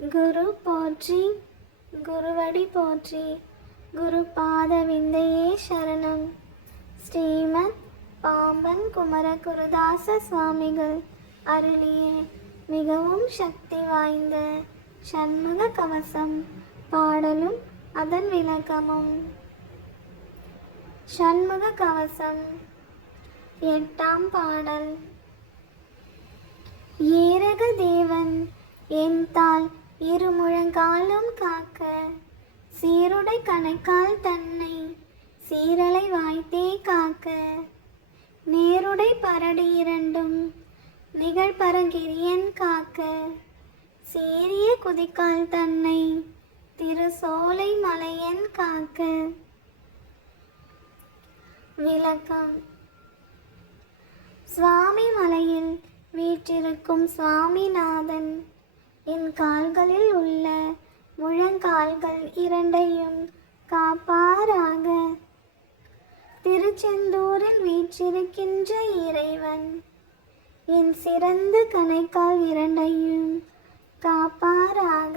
குரு போற்றி, குருவடி போற்றி, குரு பாத விந்தையே சரணம். ஸ்ரீமத் பாம்பன் குமர குருதாச சுவாமிகள் அருளிய மிகவும் சக்தி வாய்ந்த சண்முக கவசம் பாடலும் அதன் விளக்கமும். சண்முக கவசம். எட்டாம் பாடல். ஏரக தேவன் என் தாள் இருமுழங்காலும் காக்க, சீருடை கணைக்கால் தன்னை சீரலை வாய்த்தே காக்க, நேருடை பரடி இரண்டும் நிகழ்பரங்கிரியன் காக்க, சீரிய குதிக்கால் தன்னை திருசோலை மலையன் காக்க. விளக்கம். சுவாமி மலையில் வீற்றிருக்கும் சுவாமிநாதன் என் கால்களில் உள்ள முழங்கால்கள் இரண்டையும் காப்பாராக. திருச்செந்தூரில் வீற்றிருக்கின்ற இறைவன் என் சிறந்த கணைக்கால் இரண்டையும் காப்பாராக.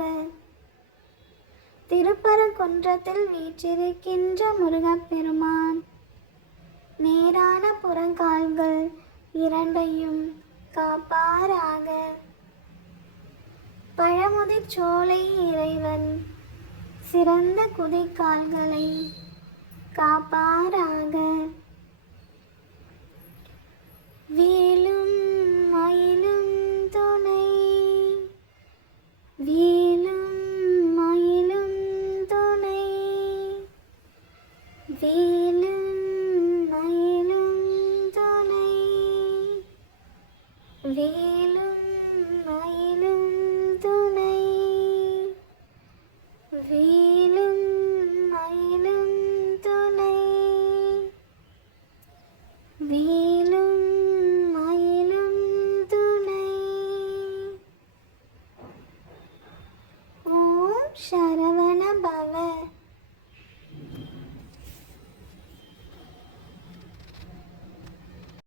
திருப்பரங்குன்றத்தில் வீற்றிருக்கின்ற முருகப்பெருமான் நேரான புறங்கால்கள் இரண்டையும் காப்பாராக. பழமுதிர் சோலை இறைவன் சிறந்த குதிக்கால்களை காப்பாராக. வேலு